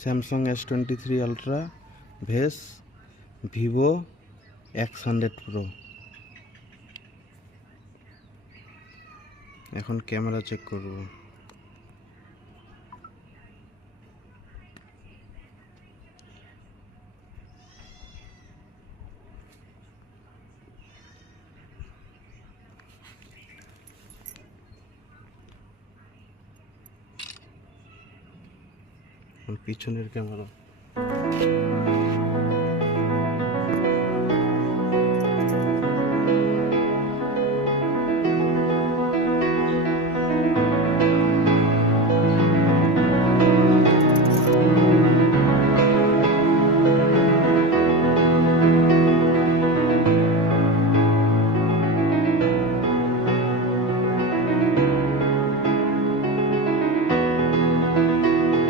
Samsung S23 ultra ভেস, Vivo X100 pro. এখন camera check করব। পিছনের ক্যামেরা